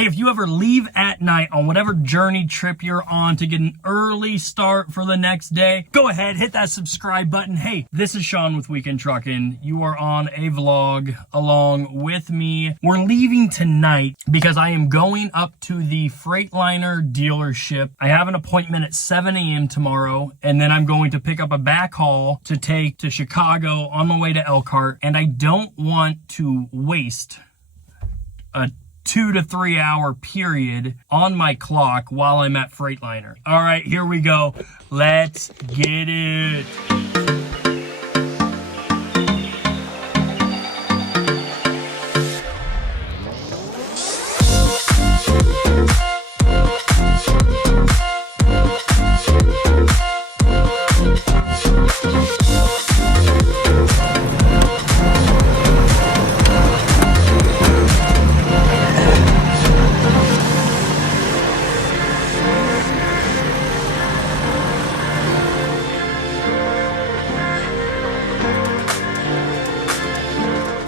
Hey, if you ever leave at night on whatever journey trip you're on to get an early start for the next day, go ahead, hit that subscribe button. Hey, this is Sean with Weekend Truckin. You are on a vlog along with me. We're leaving tonight because I am going up to the Freightliner dealership. I have an appointment at 7 a.m. tomorrow, and then I'm going to pick up a backhaul to take to Chicago on my way to Elkhart, and I don't want to waste a 2 to 3 hour period on my clock while I'm at Freightliner. All right, here we go. Let's get it.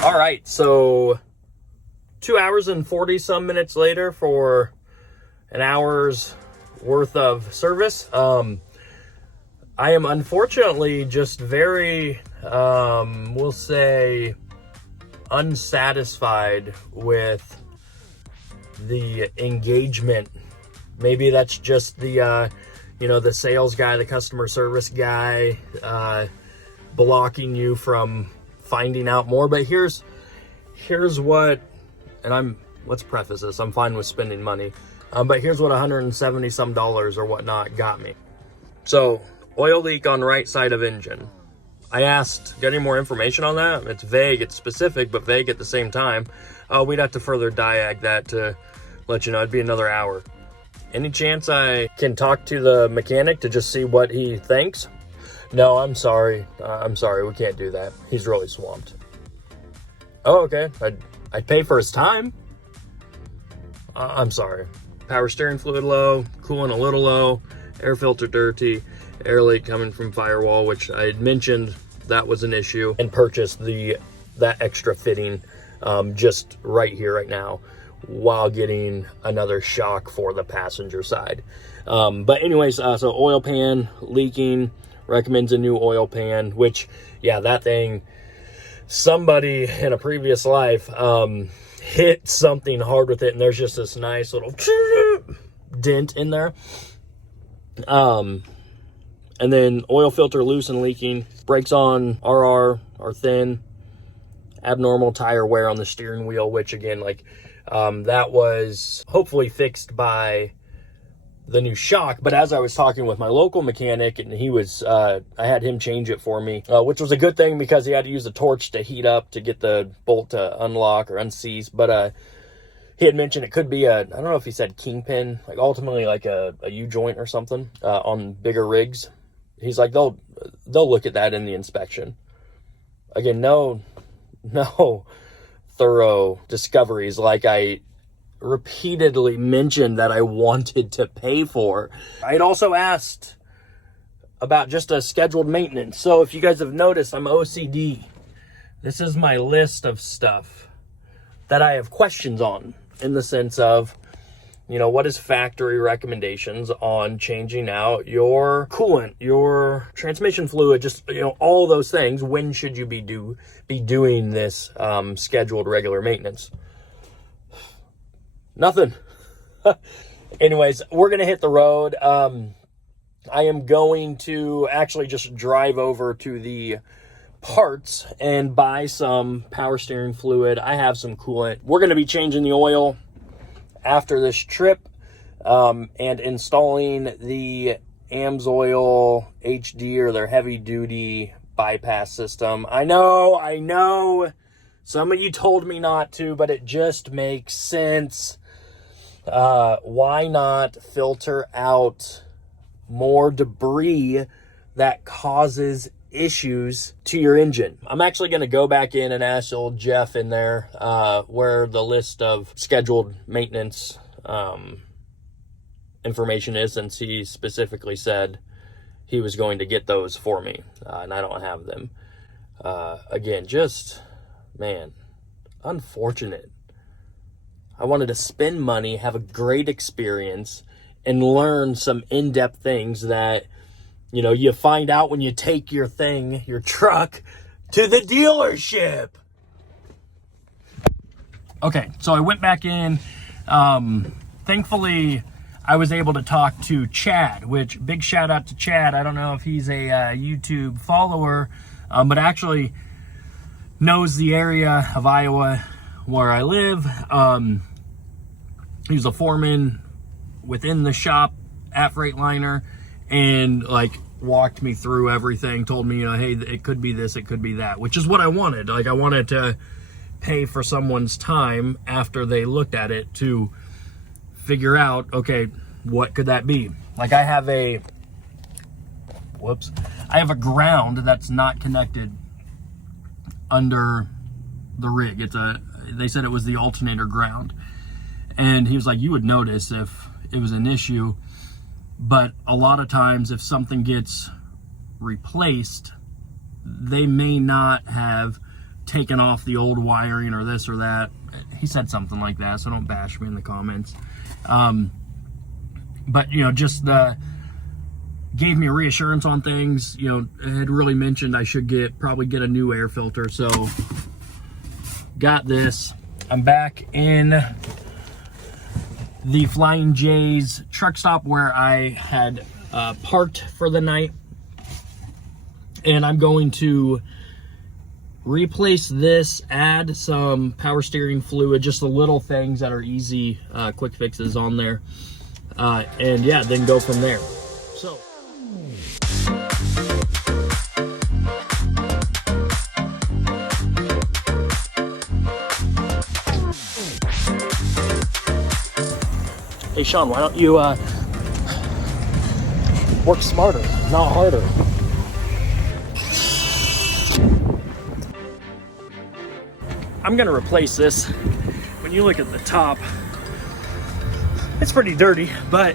All right, so 2 hours and 40 some minutes later for an hour's worth of service. I am unfortunately just very, we'll say, unsatisfied with the engagement. Maybe that's just the, the sales guy, the customer service guy, blocking you from finding out more. But here's what, and let's preface this, I'm fine with spending money, but here's what $170 some or whatnot got me. So oil leak on right side of engine. I asked, get any more information on that? It's vague, it's specific, but vague at the same time. We'd have to further diag that to let you know. It'd be another hour. Any chance I can talk to the mechanic to just see what he thinks? No, I'm sorry. We can't do that. He's really swamped. Oh, okay. I'd pay for his time. I'm sorry. Power steering fluid low, coolant a little low, air filter dirty, air leak coming from firewall, which I had mentioned that was an issue, and purchased that extra fitting just right here, right now, while getting another shock for the passenger side. But anyways, so oil pan leaking. Recommends a new oil pan, which, yeah, that thing, somebody in a previous life hit something hard with it, and there's just this nice little dent in there. And then oil filter loose and leaking. Brakes on RR are thin. Abnormal tire wear on the steering wheel, which again, that was hopefully fixed by the new shock. But as I was talking with my local mechanic, and he was, I had him change it for me, which was a good thing because he had to use a torch to heat up to get the bolt to unlock or unseize. But he had mentioned it could be I don't know if he said kingpin, ultimately a U-joint or something on bigger rigs. He's like, they'll look at that in the inspection. Again, no thorough discoveries like I repeatedly mentioned that I wanted to pay for. I had also asked about just a scheduled maintenance. So if you guys have noticed, I'm OCD. This is my list of stuff that I have questions on, in the sense of, what is factory recommendations on changing out your coolant, your transmission fluid, just, all those things. When should you be doing this scheduled regular maintenance? Nothing. Anyways, we're going to hit the road. I am going to actually just drive over to the parts and buy some power steering fluid. I have some coolant. We're going to be changing the oil after this trip, and installing the AMSOIL HD, or their heavy duty bypass system. I know. Some of you told me not to, but it just makes sense. Why not filter out more debris that causes issues to your engine? I'm actually going to go back in and ask old Jeff in there where the list of scheduled maintenance information is, since he specifically said he was going to get those for me, and I don't have them. Again, just, man, unfortunate. I wanted to spend money, have a great experience, and learn some in-depth things that, you know, you find out when you take your truck, to the dealership. Okay, so I went back in. Thankfully, I was able to talk to Chad, which, big shout out to Chad. I don't know if he's a YouTube follower, but actually knows the area of Iowa where I live. He was a foreman within the shop at Freightliner, and like walked me through everything, told me, you know, hey, it could be this, it could be that, which is what I wanted. Like, I wanted to pay for someone's time after they looked at it to figure out, okay, what could that be? Like, I have a ground that's not connected under the rig. They said it was the alternator ground. And he was like, you would notice if it was an issue, but a lot of times if something gets replaced, they may not have taken off the old wiring or this or that. He said something like that, so don't bash me in the comments. But, you know, just gave me reassurance on things. You know, it had really mentioned I should probably get a new air filter, so got this. I'm back in the Flying J's truck stop where I had parked for the night, and I'm going to replace this, add some power steering fluid, just the little things that are easy, quick fixes on there, and yeah, then go from there. So hey Sean, why don't you work smarter, not harder? I'm gonna replace this. When you look at the top, it's pretty dirty, but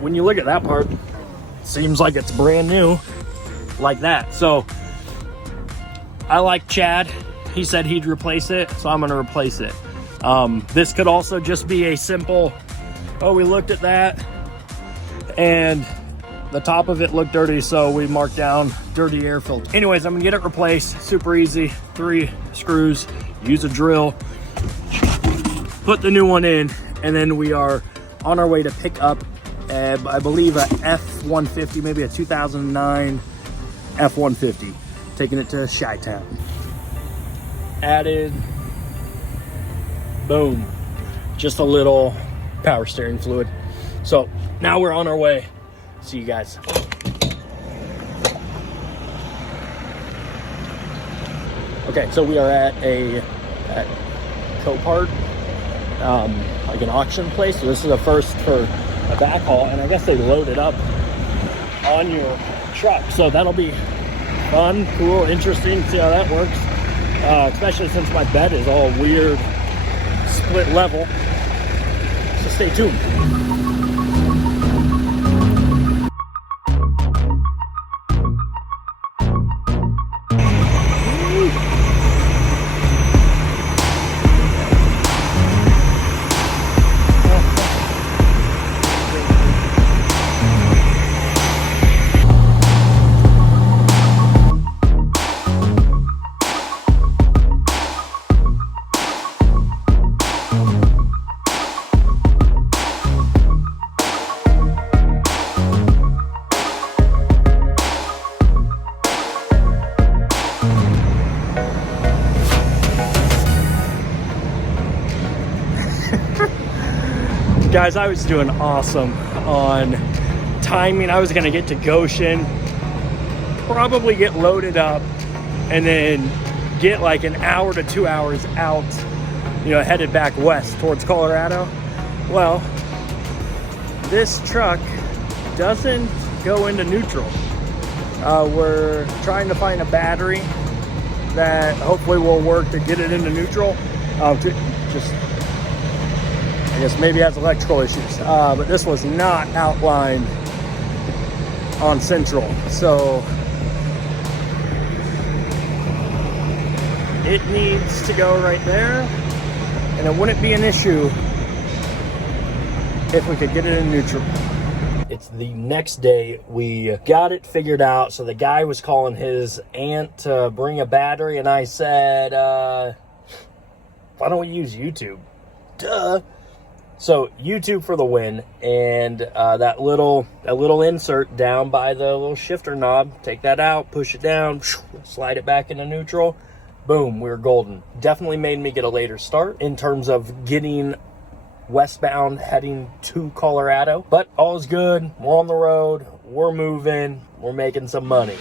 when you look at that part, it seems like it's brand new, like that. So I like Chad. He said he'd replace it, so I'm gonna replace it. This could also just be a simple, oh, we looked at that and the top of it looked dirty, so we marked down dirty air filter. Anyways, I'm gonna get it replaced. Super easy. 3 screws, use a drill, put the new one in, and then we are on our way to pick up, I believe, a F-150, maybe a 2009 F-150, taking it to Chi-Town. Added, boom, just a little power steering fluid. So now we're on our way. See you guys. Okay, so we are at Copart, like an auction place. So this is a first for a backhaul, and I guess they load it up on your truck. So that'll be fun, cool, interesting, see how that works. Especially since my bed is all weird, split level. So stay tuned. Guys, I was doing awesome on timing. I was gonna get to Goshen, probably get loaded up, and then get like an hour to 2 hours out, you know, headed back west towards Colorado. Well, this truck doesn't go into neutral. We're trying to find a battery that hopefully will work to get it into neutral. Just, I guess maybe has electrical issues, but this was not outlined on Central. So it needs to go right there. and it wouldn't be an issue if we could get it in neutral. It's the next day. We got it figured out. So the guy was calling his aunt to bring a battery, and I said, why don't we use YouTube? Duh. So YouTube for the win, and that little insert down by the little shifter knob, take that out, push it down, slide it back into neutral. Boom, we were golden. Definitely made me get a later start in terms of getting westbound heading to Colorado, but all is good. We're on the road, we're moving, we're making some money.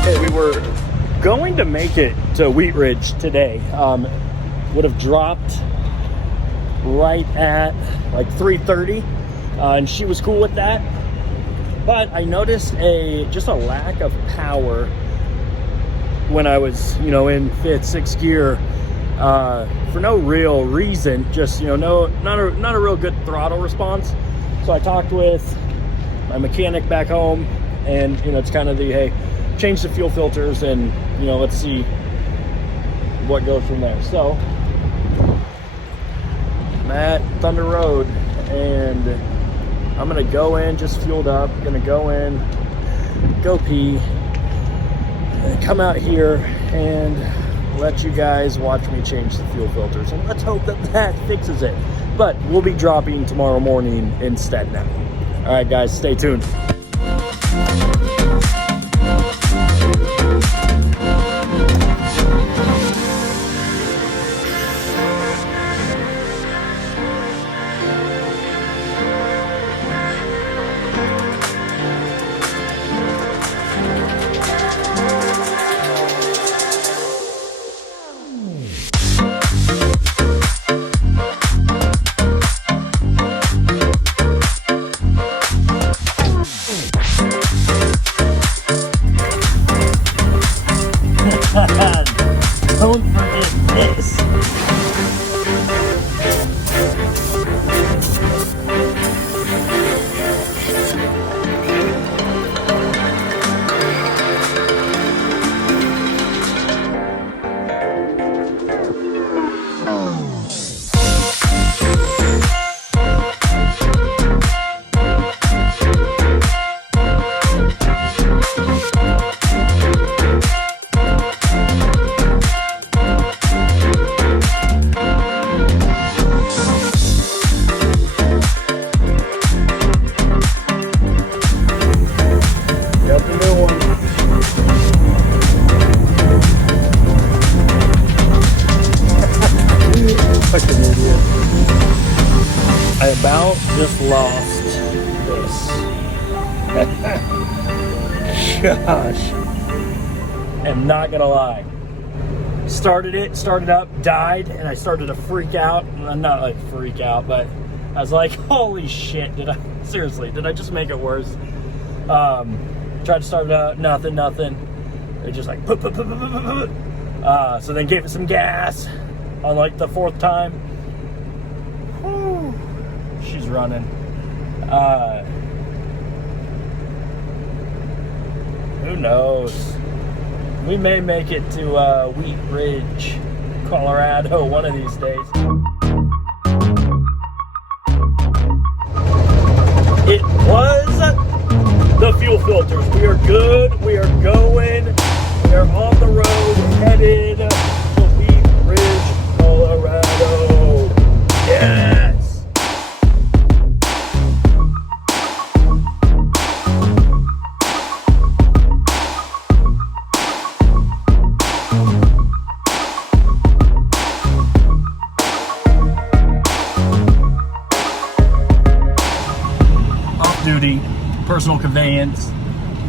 Okay, we were going to make it to Wheat Ridge today. Would have dropped right at like 3:30, and she was cool with that, but I noticed just a lack of power when I was in fifth, sixth gear, for no real reason, just not a real good throttle response. So I talked with my mechanic back home, and it's kind of the, hey, change the fuel filters, and let's see what goes from there. So I'm at Thunder Road, and I'm gonna go in, just fueled up, gonna go in, go pee, and come out here and let you guys watch me change the fuel filters, and let's hope that fixes it. But we'll be dropping tomorrow morning instead now. All right, guys, stay tuned. Don't forget this. Fucking idiot. I about just lost this. Gosh. I'm not gonna lie. Started up, died, and I started to freak out. Not like freak out, but I was like, holy shit, did I just make it worse? Tried to start it out, nothing. It just like, so then gave it some gas on like the fourth time. Whew. She's running. Who knows? We may make it to Wheat Ridge, Colorado one of these days. It was the fuel filters. We are good. We are going. We are on the road, headed to Wheat Ridge, Colorado. Yes. Duty, personal conveyance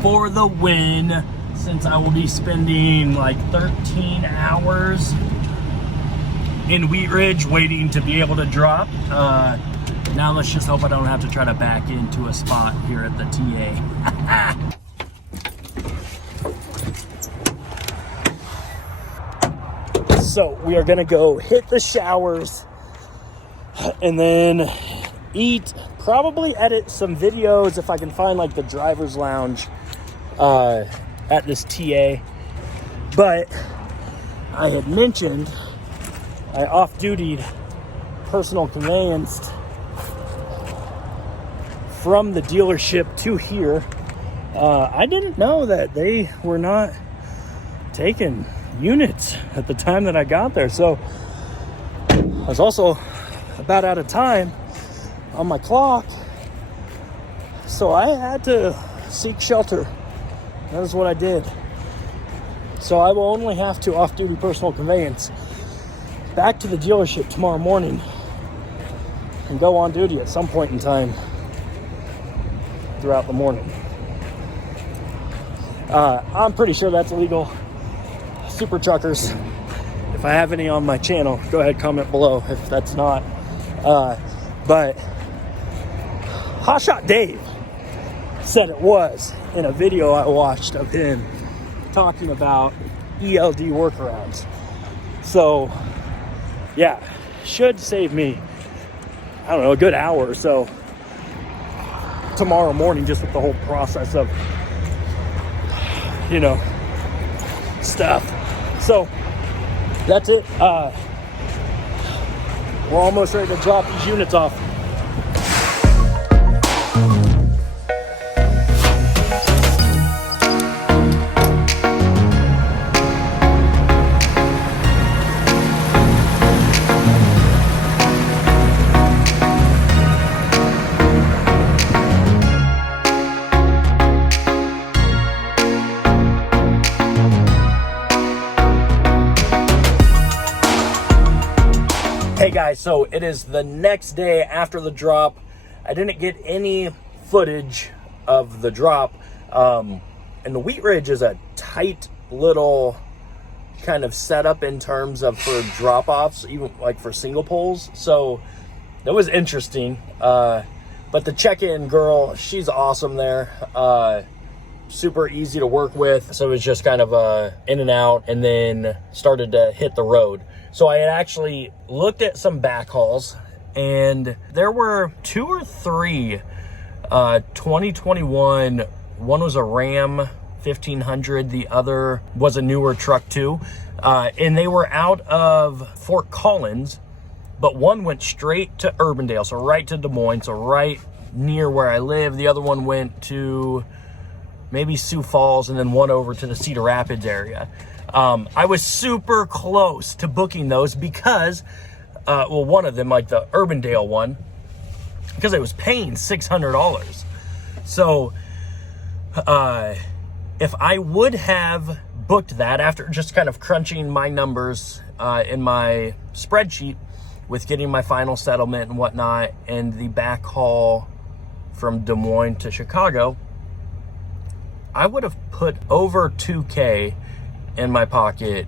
for the win, since I will be spending like 13 hours in Wheat Ridge waiting to be able to drop. Now let's just hope I don't have to try to back into a spot here at the TA. So we are gonna go hit the showers and then eat, probably edit some videos if I can find like the driver's lounge at this TA. But I had mentioned I off-dutied personal conveyanced from the dealership to here. I didn't know that they were not taking units at the time that I got there. So I was also about out of time on my clock. So I had to seek shelter. That is what I did. So I will only have to off-duty personal conveyance back to the dealership tomorrow morning and go on duty at some point in time throughout the morning. I'm pretty sure that's illegal. Super truckers, if I have any on my channel, go ahead, comment below if that's not. But Hotshot Dave said it was in a video I watched of him talking about ELD workarounds. So yeah, should save me, I don't know, a good hour or so tomorrow morning, just with the whole process of, you know, stuff. So that's it. We're almost ready to drop these units off. Hey guys, so it is the next day after the drop. I didn't get any footage of the drop. And the Wheat Ridge is a tight little kind of setup in terms of for drop-offs, even like for single poles. So that was interesting. But the check-in girl, she's awesome there. Super easy to work with. So it was just kind of in and out, and then started to hit the road. So I had actually looked at some backhauls, and there were 2 or 3 2021. One was a Ram 1500. The other was a newer truck too. And they were out of Fort Collins, but one went straight to Urbandale, so right to Des Moines, so right near where I live. The other one went to maybe Sioux Falls, and then one over to the Cedar Rapids area. I was super close to booking those because, well, one of them, like the Urbandale one, because I was paying $600. So, if I would have booked that after just kind of crunching my numbers in my spreadsheet with getting my final settlement and whatnot, and the back haul from Des Moines to Chicago, I would have put over $2K in my pocket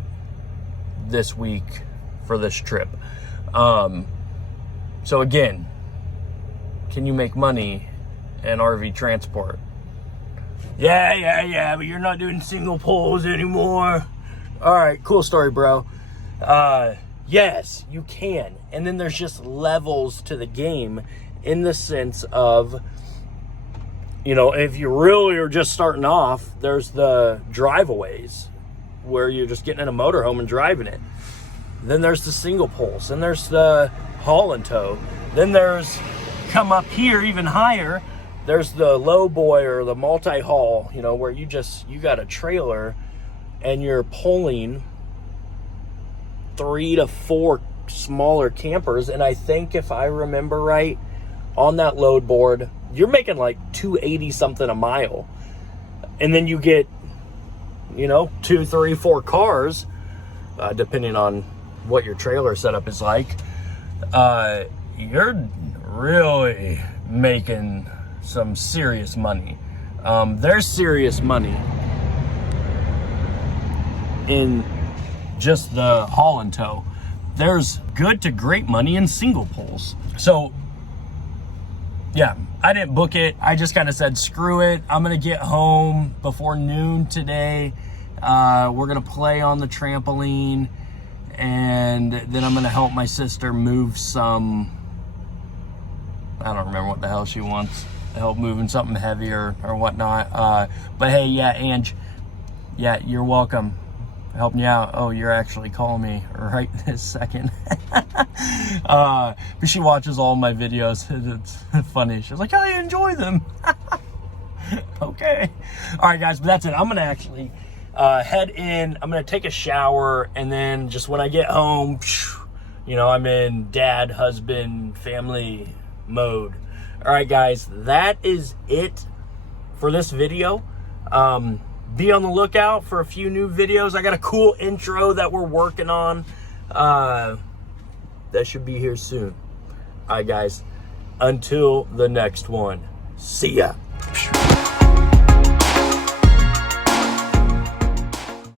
this week for this trip. So again, can you make money in RV transport? Yeah, but you're not doing single poles anymore. All right, cool story, bro. Yes, you can. And then there's just levels to the game, in the sense of, you know, if you really are just starting off, there's the driveaways where you're just getting in a motorhome and driving it. Then there's the single poles. Then there's the haul and tow. Then there's, come up here even higher, there's the low boy or the multi-haul, you know, where you got a trailer and you're pulling 3 to 4 smaller campers. And I think if I remember right, on that load board, you're making like 280 something a mile. And then you get, you know, 2, 3, 4 cars, depending on what your trailer setup is like. You're really making some serious money. There's serious money in just the haul and tow. There's good to great money in single poles. So yeah, I didn't book it. I just kind of said, screw it. I'm going to get home before noon today. We're going to play on the trampoline and then I'm gonna help my sister move some, I don't remember what the hell she wants help moving, something heavier or whatnot. But hey, yeah, Ange, yeah, you're welcome. Helping you out. Oh, you're actually calling me right this second. But she watches all my videos. It's funny. She's like, I enjoy them. Okay. All right, guys, but that's it. I'm going to actually head in. I'm going to take a shower, and then just when I get home, you know, I'm in dad, husband, family mode. All right, guys, that is it for this video. Be on the lookout for a few new videos. I got a cool intro that we're working on. That should be here soon. All right, guys. Until the next one. See ya.